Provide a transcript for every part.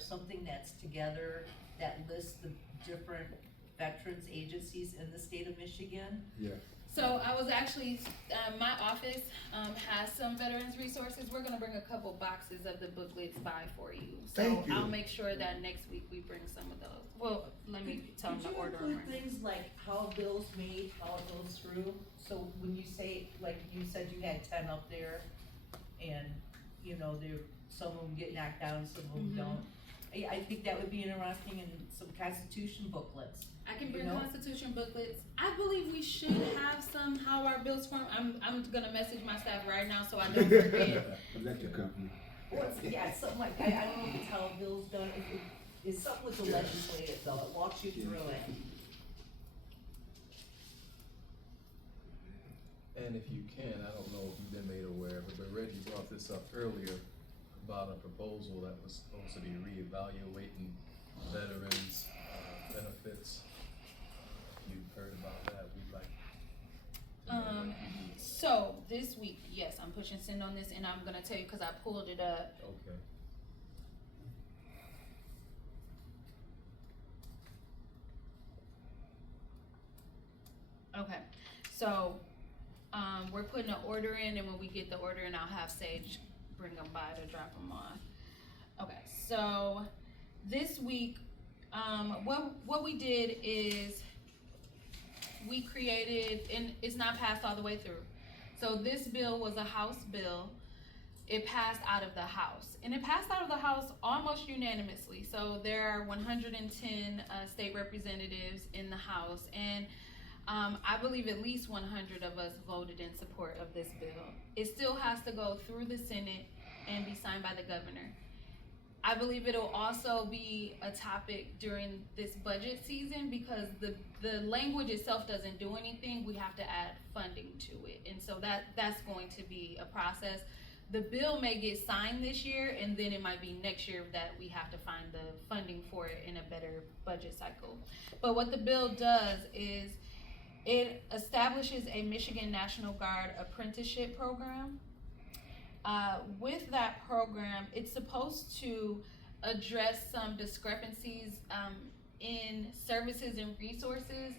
something that's together that lists the different veterans agencies in the state of Michigan? Yeah. So I was actually, my office has some veterans resources. We're gonna bring a couple boxes of the booklets by for you. So Thank you. I'll make sure that next week we bring some of those. Well, let me tell them to order Could you them. include things like how a bill's made, how it goes through? So when you say, like you said you had 10 up there, and, you know, some of them get knocked down, some of them Mhm. don't. I think that would be interesting in some constitution booklets. I can You bring know? constitution booklets. I believe we should have some how our bills form. I'm gonna message my staff right now so I don't forget. Electric company. Well, yeah, something like that. I don't know if it's how a bill's done, it's something with the legislative though, it walks you through it. And if you can, I don't know if you've been made aware of it, but Reggie brought this up earlier about a proposal that was supposed to be reevaluating veterans' benefits. If you've heard about that, we'd like to know what you do. So this week, yes, I'm pushing send on this, and I'm gonna tell you because I pulled it up. Okay. Okay, so we're putting an order in, and when we get the order in, I'll have Sage bring them by to drop them off. Okay, so this week, what we did is we created, and it's not passed all the way through. So this bill was a House bill. It passed out of the House, and it passed out of the House almost unanimously. So there are 110 state representatives in the House, and I believe at least 100 of us voted in support of this bill. It still has to go through the Senate and be signed by the governor. I believe it'll also be a topic during this budget season because the language itself doesn't do anything. We have to add funding to it, and so that's going to be a process. The bill may get signed this year, and then it might be next year that we have to find the funding for it in a better budget cycle. But what the bill does is it establishes a Michigan National Guard apprenticeship program. With that program, it's supposed to address some discrepancies in services and resources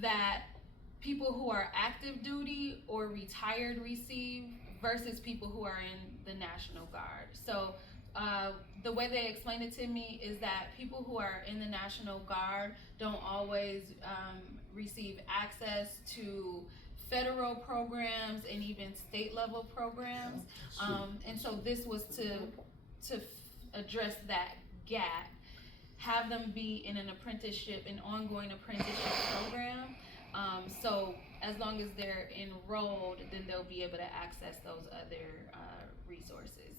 that people who are active duty or retired receive versus people who are in the National Guard. So the way they explained it to me is that people who are in the National Guard don't always receive access to federal programs and even state level programs. And so this was to address that gap, have them be in an apprenticeship, an ongoing apprenticeship program. So as long as they're enrolled, then they'll be able to access those other resources.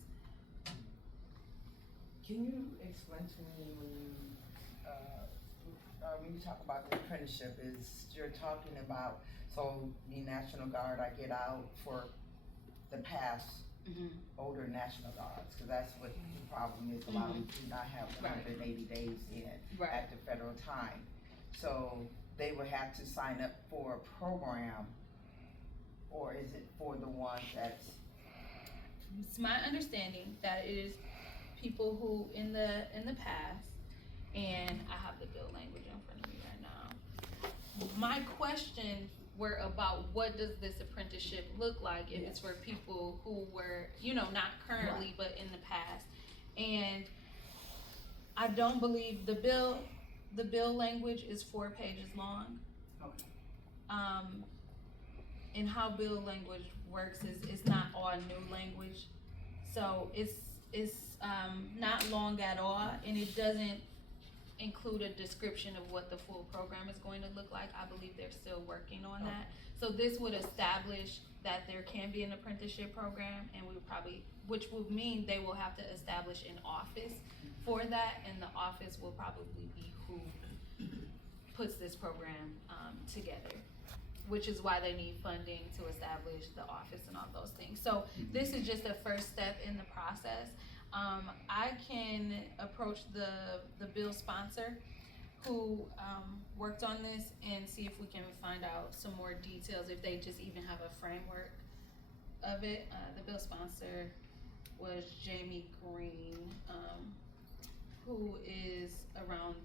Can you explain to me when you talk about the apprenticeship, is you're talking about, so the National Guard, I get out for the past older National Guards, because that's what the problem is, a lot of them do not have the Right. 180 days in Right. at the federal time. So they would have to sign up for a program, or is it for the ones that's, It's my understanding that it is people who in the past, and I have the bill language in front of me right now. My question were about what does this apprenticeship look like if it's for people who were, not currently, but in the past. And I don't believe the bill language is 4 pages long. okay, And how bill language works is it's not all new language. So it's not long at all, and it doesn't include a description of what the full program is going to look like. I believe they're still working on that. So this would establish that there can be an apprenticeship program, and which would mean they will have to establish an office for that, and the office will probably be who puts this program together, which is why they need funding to establish the office and all those things. So this is just a first step in the process. I can approach the bill sponsor who worked on this and see if we can find out some more details, if they just even have a framework of it. The bill sponsor was Jamie Green, who who is around